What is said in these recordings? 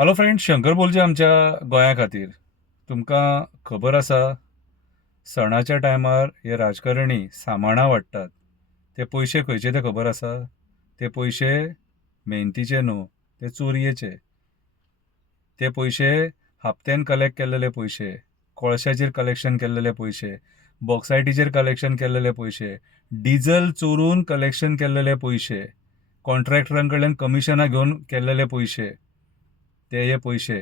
Hello friends, Shankar बोलचे आमच्या गोंया खातीर. तुमकां खबर आसा, सणाच्या टायमार हे राजकारणी सामाळां वाडटात. ते पयशे खंयचे ते खबर आसा? ते पयशे मेहनतीचे न्हू, ते चोरयेचे. ते पयशे हप्त्यान कलेक्ट केल्लेले पयशे, कोळशाचेर कलेक्शन केल्लेले पयशे, बॉक्सायटीचेर कलेक्शन केल्लेले पयशे, डिझल चोरून कलेक्शन केल्लेले पयशे, कॉन्ट्रॅक्टरां कडल्यान कमिशनां घेवन केल्लेले पयशे. ते पयशे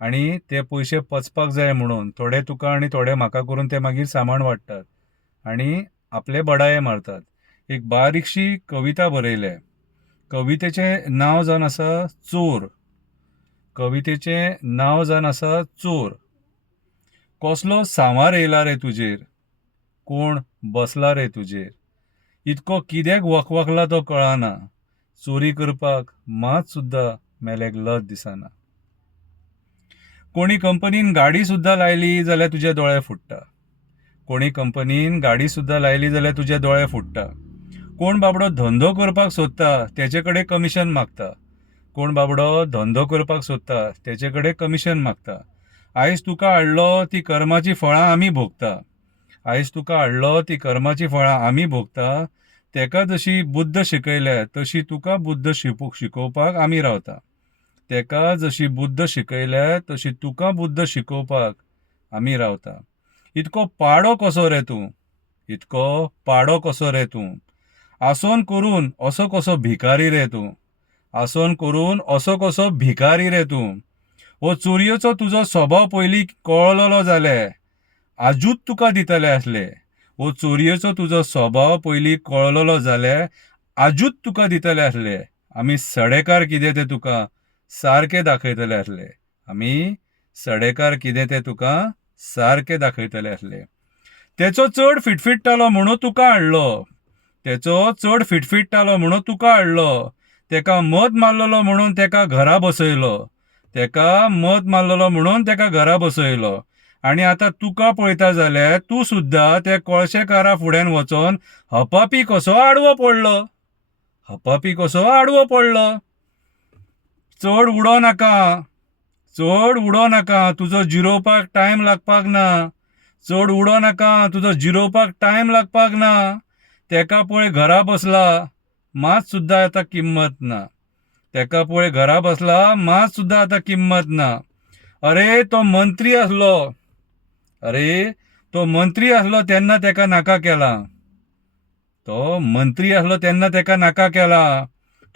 आणि ते पयशे पचपाक जाय म्हणून थोडे तुका आणि थोडे म्हाका करून ते मागीर सामान वाडटात आणि आपले बडाये मारतात. एक बारीकशी कविता बरयल्या. कवितेचें नांव जावन आसा चोर. कवितेचें नांव जावन आसा चोर. कसलो सांवार येयला रे तुजेर, कोण बसला रे तुजेर, इतको कित्याक वखवखला तो कळना, चोरी करपाक मात सुद्दां मेलेक लज दिसना. कोणी कंपनीन गाडी सुद्दां लायली जाल्यार तुजे दोळे फुट्टा. कोणी कंपनीन गाडी सुद्दां लायली जाल्यार तुजे दोळे फुट्टा. कोण बाबडो धंदो करपाक सोदता तेचे कडेन कमिशन मागता. कोण बाबडो धंदो करपाक सोदता तेचे कडेन कमिशन मागता. आयज तुका हाडलो ती कर्माची फळां आमी भोगता. आयज तुका हाडलो ती कर्माची फळां आमी भोगता. तेका जशी बुद्ध शिकयल्या तशी तुका बुद्ध शिकोवपाक आमी रावता. तेका जशी बुद्ध शिकयल्या तशी तुका बुद्ध शिकोवपाक आमी रावता. इतको पाडो कसो रे तूं, इतको पाडो कसो रे तूं, आसोन करून असो कसो भिकारी रे तूं, आसोन करून असो कसो भिकारी रे तूं. हो चोरयेचो तुजो स्वभाव पयलीं कळलोलो जाल्यार आजूच तुका दितले आसले. हो चोरयेचो तुजो स्वभाव पयलीं कळलोलो जाल्यार आजूच तुका दितले आसले. आमी सडेकार कितें ते तुका सारके दाखयतले आसले. आमी सडेकार कितें ते तुका सारके दाखयतले आसले. तेचो चड फिटफिट्टालो म्हणून तुका हाडलो. तेचो चड फिटफिट्टालो म्हणून तुका हाडलो. तेका मत मारलेलो म्हणून तेका घरा बसयलो. तेका मत मारलेलो म्हणून तेका घरा बसयलो. आनी आतां तुका पळयता जाल्यार तूं सुद्दां त्या कोळशेकारा फुड्यान वचोन हपापी कसो आडवो पडलो. हपापी कसो आडवो पडलो. चड उडो नाका, चड उडो नाका, तुजो जिरोवपाक टायम लागपाक ना. चड उडो नाका, तुजो जिरोवपाक टायम लागपाक ना. तेका पळय घरा बसला, मात सुद्दां आतां किंमत ना. तेका पळय घरा बसला, मात सुद्दां आतां किंमत ना. अरे तो मंत्री आसलो, अरे तो मंत्री आसलो तेन्ना तेका नाका केला. तो मंत्री आसलो तेन्ना तेका नाका केला.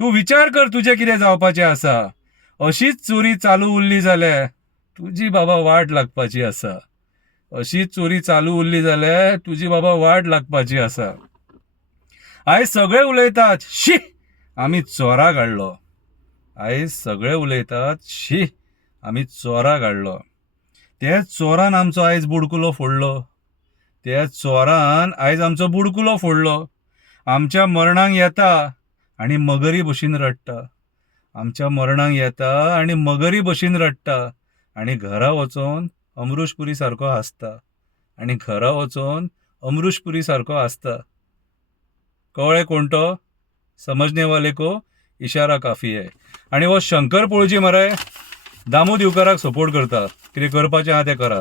तूं विचार कर तुजें कितें जावपाचें आसा. अशीच चोरी चालू उरली जाल्यार तुजी बाबा वाट लागपाची आसा. अशीच चोरी चालू उरली जाल्यार तुजी बाबा वाट लागपाची आसा. आयज सगळे उलयतात, शी आमी चोराक हाडलो. आयज सगळे उलयतात, शी आमी चोराक हाडलो. तेच चोरान आमचो आयज बुडकुलो फोडलो. त्या चोरान आयज आमचो बुडकुलो फोडलो. आमच्या मरणाक येता आनी मगरी भशेन रडटा. आमच्या मरणाक येता आनी मगरी भशेन रडटा. आनी घरा वचोन अमरुशपुरी सारको हांसता. आनी घरा वचोन अमरुशपुरी सारको हांसता. कळ्ळें कोण तो? समजने वाले को इशारा काफी है. आनी हो शंकर पळोवची मरे दामू दिवकाराक सपोर्ट करता. कितें करपाचें आहा तें करा.